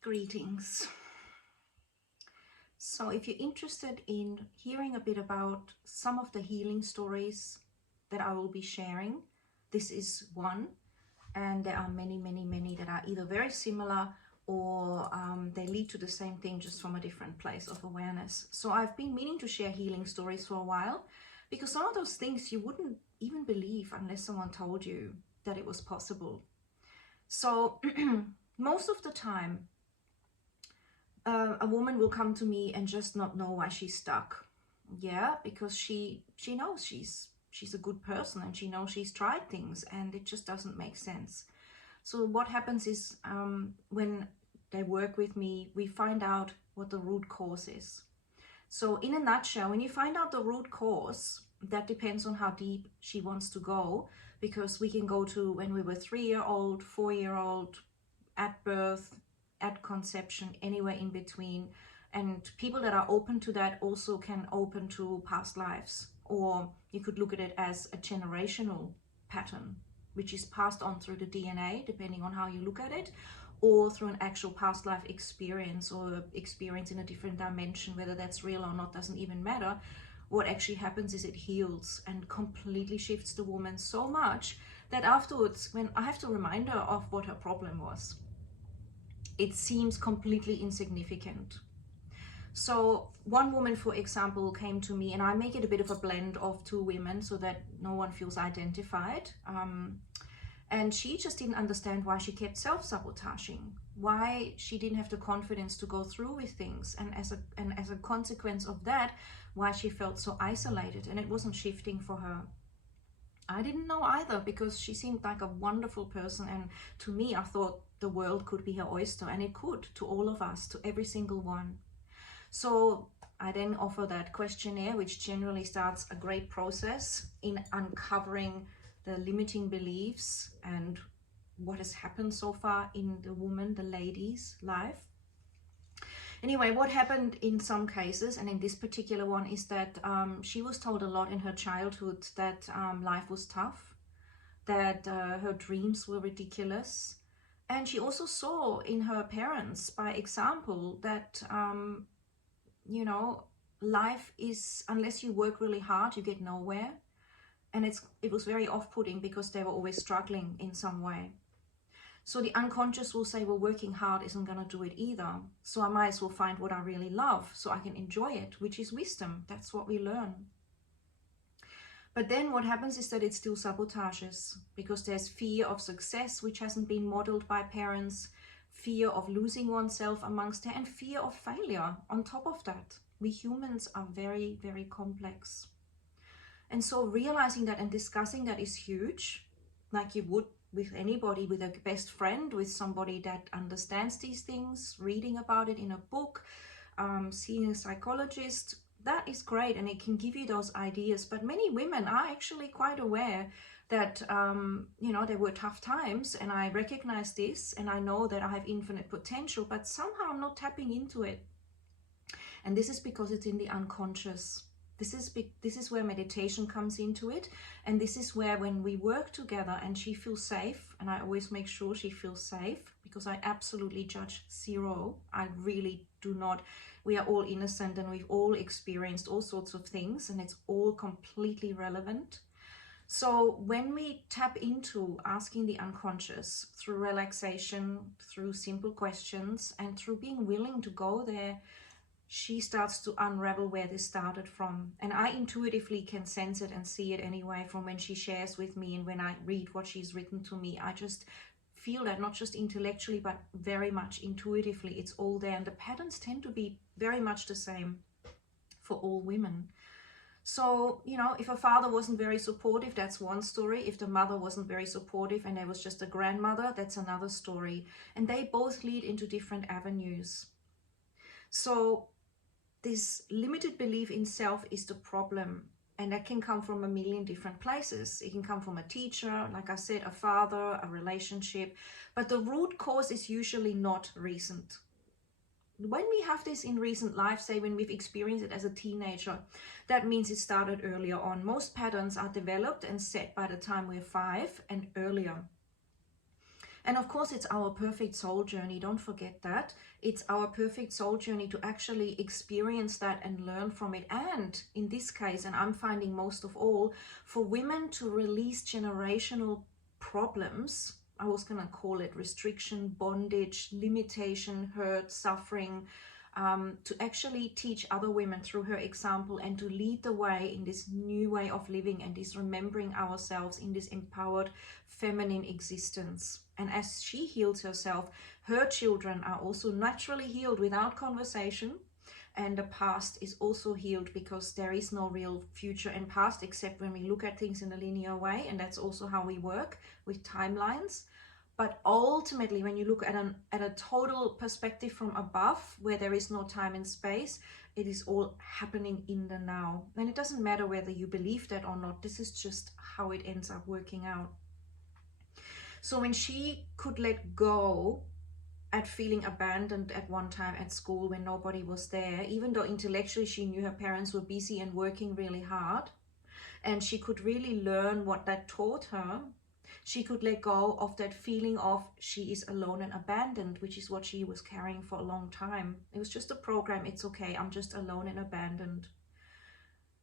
Greetings. So if you're interested in hearing a bit about some of the healing stories that I will be sharing, this is one, and there are many that are either very similar or they lead to the same thing, just from a different place of awareness. So I've been meaning to share healing stories for a while, because some of those things you wouldn't even believe unless someone told you that it was possible. So most of the time, a woman will come to me and just not know why she's stuck. Yeah, because she knows she's a good person, and she knows she's tried things and it just doesn't make sense. So what happens is, when they work with me, we find out what the root cause is. So in a nutshell, when you find out the root cause, that depends on how deep she wants to go, because we can go to when we were 3-year-old, 4-year-old, at birth, at conception, anywhere in between. And people that are open to that also can open to past lives, or you could look at it as a generational pattern, which is passed on through the DNA, depending on how you look at it, or through an actual past life experience, or experience in a different dimension. Whether that's real or not doesn't even matter. What actually happens is it heals and completely shifts the woman so much that afterwards, when I have to remind her of what her problem was, it seems completely insignificant. So one woman, for example, came to me, and I make it a bit of a blend of two women so that no one feels identified. And she just didn't understand why she kept self-sabotaging, why she didn't have the confidence to go through with things, and as a consequence of that, why she felt so isolated, and it wasn't shifting for her. I didn't know either, because she seemed like a wonderful person, and to me, I thought the world could be her oyster, and it could, to all of us, to every single one. So I then offer that questionnaire, which generally starts a great process in uncovering the limiting beliefs and what has happened so far in the woman, the lady's life. Anyway, what happened in some cases, and in this particular one, is that she was told a lot in her childhood that life was tough, that her dreams were ridiculous. And she also saw in her parents, by example, that, you know, life is, unless you work really hard, you get nowhere. And it was very off-putting, because they were always struggling in some way. So the unconscious will say, well, working hard isn't going to do it either. So I might as well find what I really love so I can enjoy it, which is wisdom. That's what we learn. But then what happens is that it still sabotages, because there's fear of success, which hasn't been modeled by parents, fear of losing oneself amongst it, and fear of failure on top of that. We humans are very, very complex. And so realizing that and discussing that is huge, like you would with anybody, with a best friend, with somebody that understands these things, reading about it in a book, seeing a psychologist. That is great, and it can give you those ideas. But many women are actually quite aware that, you know, there were tough times, and I recognize this, and I know that I have infinite potential, but somehow I'm not tapping into it. And this is because it's in the unconscious. This is where meditation comes into it. And this is where, when we work together and she feels safe, and I always make sure she feels safe, because I absolutely judge zero. I really do not. We are all innocent, and we've all experienced all sorts of things, and it's all completely relevant. So when we tap into asking the unconscious through relaxation, through simple questions, and through being willing to go there, she starts to unravel where this started from. And I intuitively can sense it and see it anyway, from when she shares with me and when I read what she's written to me. I just feel that, not just intellectually, but very much intuitively. It's all there, and the patterns tend to be very much the same for all women. So, you know, if a father wasn't very supportive, that's one story. If the mother wasn't very supportive and there was just a grandmother, that's another story. And they both lead into different avenues. So this limited belief in self is the problem, and that can come from a million different places. It can come from a teacher, like I said, a father, a relationship, but the root cause is usually not recent. When we have this in recent life, say when we've experienced it as a teenager, that means it started earlier on. Most patterns are developed and set by the time we're 5 and earlier. And of course, it's our perfect soul journey. Don't forget that. It's our perfect soul journey to actually experience that and learn from it. And in this case, and I'm finding most of all, for women to release generational problems. I was going to call it restriction, bondage, limitation, hurt, suffering, to actually teach other women through her example and to lead the way in this new way of living and this remembering ourselves in this empowered feminine existence. And as she heals herself, her children are also naturally healed without conversation. And the past is also healed because there is no real future and past except when we look at things in a linear way. And that's also how we work with timelines. But ultimately, when you look at a total perspective from above, where there is no time and space, it is all happening in the now. And it doesn't matter whether you believe that or not. This is just how it ends up working out. So when she could let go at feeling abandoned at one time at school when nobody was there, even though intellectually she knew her parents were busy and working really hard, and she could really learn what that taught her, she could let go of that feeling of she is alone and abandoned, which is what she was carrying for a long time. It was just a program. It's okay. I'm just alone and abandoned.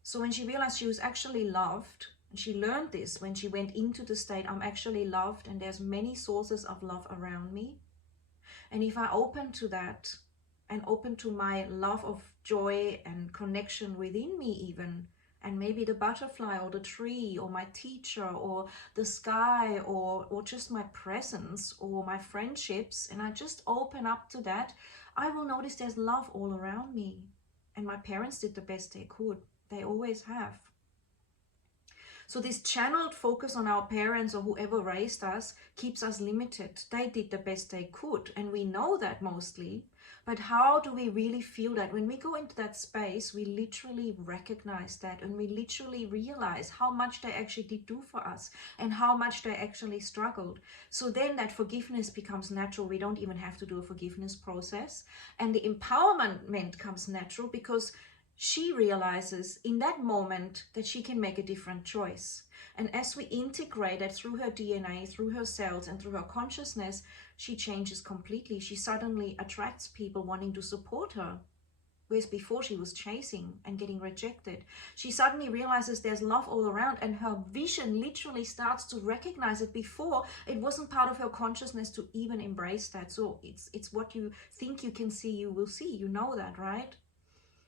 So when she realized she was actually loved, and she learned this when she went into the state, I'm actually loved and there's many sources of love around me. And if I open to that and open to my love of joy and connection within me even, and maybe the butterfly or the tree or my teacher or the sky or just my presence or my friendships, and I just open up to that, I will notice there's love all around me. And my parents did the best they could. They always have. So this channeled focus on our parents or whoever raised us keeps us limited. They did the best they could, and we know that mostly. But how do we really feel that? When we go into that space, we literally recognize that, and we literally realize how much they actually did do for us and how much they actually struggled. So then that forgiveness becomes natural. We don't even have to do a forgiveness process. And the empowerment comes natural because she realizes in that moment that she can make a different choice. And as we integrate it through her DNA, through her cells, and through her consciousness, she changes completely. She suddenly attracts people wanting to support her, whereas before she was chasing and getting rejected. She suddenly realizes there's love all around, and her vision literally starts to recognize it. Before, it wasn't part of her consciousness to even embrace that. So it's what you think you can see, you will see. You know that, right?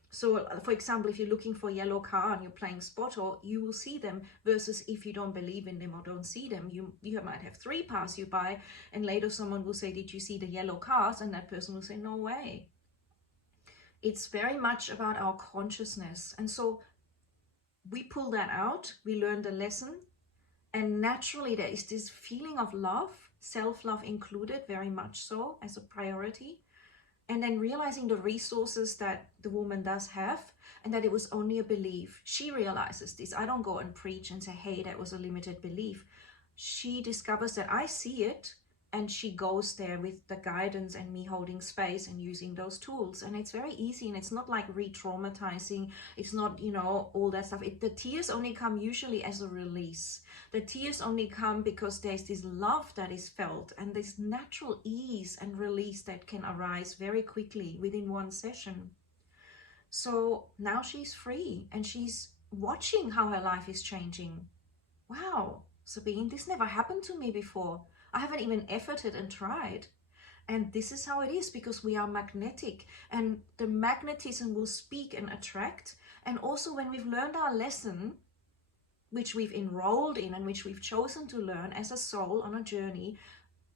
So, for example, if you're looking for a yellow car and you're playing Spotto, you will see them, versus if you don't believe in them or don't see them, you might have 3 cars you buy, and later someone will say, did you see the yellow cars? And that person will say, no way. It's very much about our consciousness. And so we pull that out, we learn the lesson, and naturally there is this feeling of love, self-love included, very much so, as a priority. And then realizing the resources that the woman does have, and that it was only a belief. She realizes this. I don't go and preach and say, hey, that was a limited belief. She discovers that I see it, and she goes there with the guidance and me holding space and using those tools. And it's very easy, and it's not like re-traumatizing. It's not, all that stuff. The tears only come usually as a release. The tears only come because there's this love that is felt and this natural ease and release that can arise very quickly within one session. So now she's free and she's watching how her life is changing. Wow, Sabine, this never happened to me before. I haven't even efforted and tried. And this is how it is, because we are magnetic, and the magnetism will speak and attract. And also when we've learned our lesson, which we've enrolled in and which we've chosen to learn as a soul on a journey,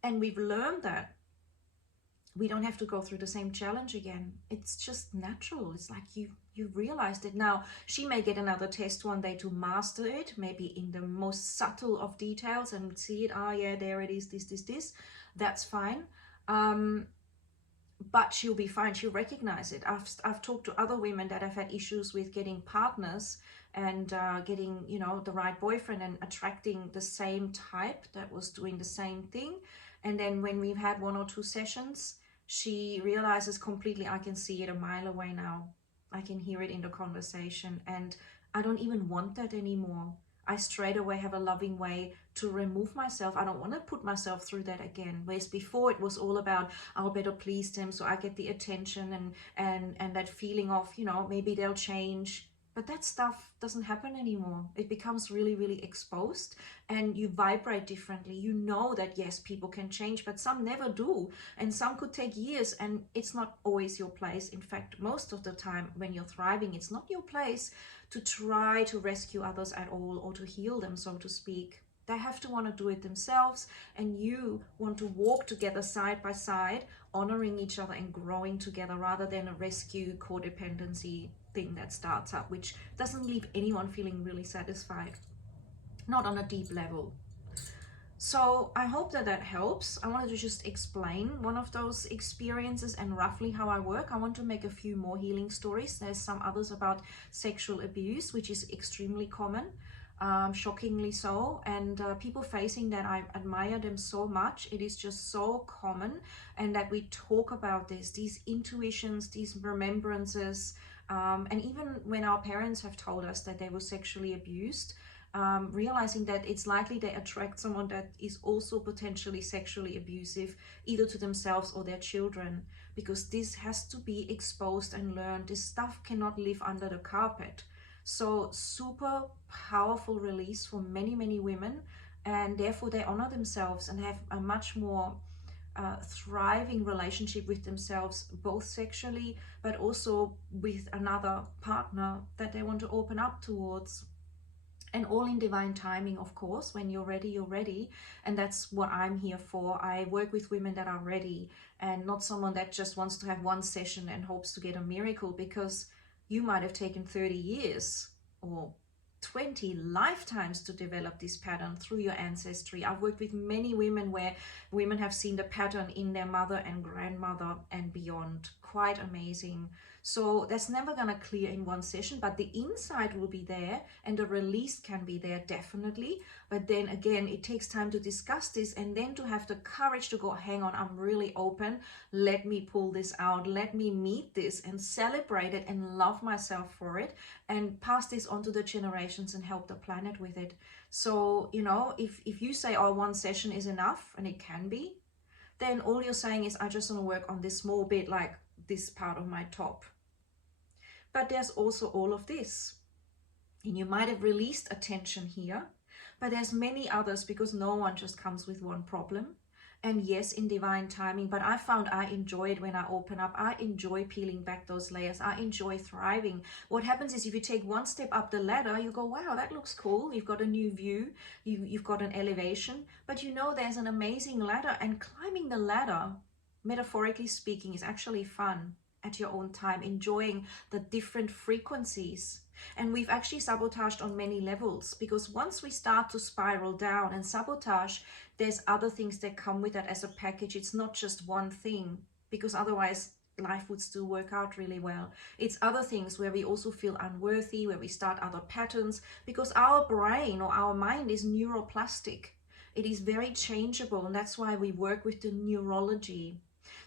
and we've learned that, we don't have to go through the same challenge again. It's just natural. It's like you realized it. Now, she may get another test one day to master it, maybe in the most subtle of details, and see it, yeah, there it is, this. That's fine. But she'll be fine. She'll recognize it. I've talked to other women that have had issues with getting partners and getting, the right boyfriend and attracting the same type that was doing the same thing. And then when we've had 1 or 2 sessions, she realizes completely, I can see it a mile away now. I can hear it in the conversation, and I don't even want that anymore. I straight away have a loving way to remove myself. I don't want to put myself through that again. Whereas before it was all about, I'll better please them so I get the attention and that feeling of, you know, maybe they'll change. But that stuff doesn't happen anymore. It becomes really, really exposed, and you vibrate differently. You know that yes, people can change, but some never do. And some could take years, and it's not always your place. In fact, most of the time when you're thriving, it's not your place to try to rescue others at all or to heal them, so to speak. They have to want to do it themselves, and you want to walk together side by side, honoring each other and growing together, rather than a rescue codependency thing that starts up, which doesn't leave anyone feeling really satisfied, not on a deep level. So I hope that that helps. I wanted to just explain one of those experiences and roughly how I work. I want to make a few more healing stories. There's some others about sexual abuse, which is extremely common. Shockingly so, and people facing that, I admire them so much. It is just so common, and that we talk about this, these intuitions, these remembrances, and even when our parents have told us that they were sexually abused, realizing that it's likely they attract someone that is also potentially sexually abusive, either to themselves or their children, because this has to be exposed and learned. This stuff cannot live under the carpet. So super powerful release for many, many women, and therefore they honor themselves and have a much more thriving relationship with themselves, both sexually but also with another partner that they want to open up towards. And all in divine timing, of course. When you're ready, you're ready. And that's what I'm here for. I work with women that are ready, and not someone that just wants to have one session and hopes to get a miracle, because you might have taken 30 years or 20 lifetimes to develop this pattern through your ancestry. I've worked with many women where women have seen the pattern in their mother and grandmother and beyond. Quite amazing. So that's never going to clear in one session, but the insight will be there and the release can be there, definitely. But then again, it takes time to discuss this, and then to have the courage to go, hang on, I'm really open. Let me pull this out. Let me meet this and celebrate it and love myself for it, and pass this on to the generations and help the planet with it. So, you know, if you say, oh, one session is enough, and it can be, then all you're saying is, I just want to work on this small bit, like this part of my top. But there's also all of this, and you might have released attention here, but there's many others, because no one just comes with one problem. And yes, in divine timing, but I found I enjoy it when I open up. I enjoy peeling back those layers. I enjoy thriving. What happens is, if you take one step up the ladder, you go, wow, that looks cool. You've got a new view. You've got an elevation, but you know there's an amazing ladder, and climbing the ladder, metaphorically speaking, is actually fun at your own time, enjoying the different frequencies. And we've actually sabotaged on many levels, because once we start to spiral down and sabotage, there's other things that come with that as a package. It's not just one thing, because otherwise life would still work out really well. It's other things where we also feel unworthy, where we start other patterns, because our brain or our mind is neuroplastic. It is very changeable, and that's why we work with the neurology.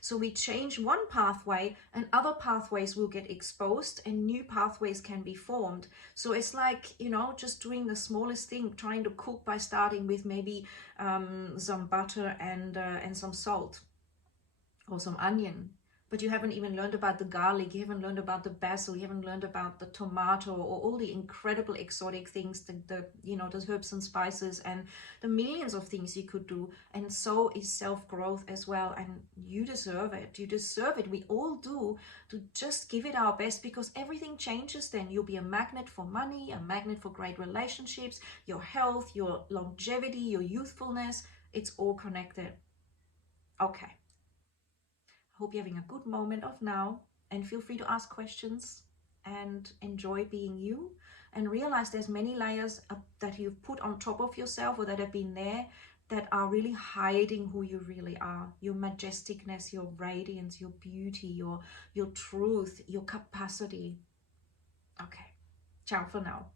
So we change one pathway and other pathways will get exposed and new pathways can be formed. So it's like, you know, just doing the smallest thing, trying to cook by starting with maybe some butter and some salt or some onion. But you haven't even learned about the garlic, you haven't learned about the basil, you haven't learned about the tomato, or all the incredible exotic things, the you know, the herbs and spices and the millions of things you could do. And so is self-growth as well, and you deserve it. You deserve it. We all do, to just give it our best, because everything changes then. You'll be a magnet for money, a magnet for great relationships, your health, your longevity, your youthfulness. It's all connected. Okay. Hope you're having a good moment of now, and feel free to ask questions and enjoy being you, and realize there's many layers that you've put on top of yourself, or that have been there, that are really hiding who you really are. Your majesticness, your radiance, your beauty, your truth, your capacity. Okay, ciao for now.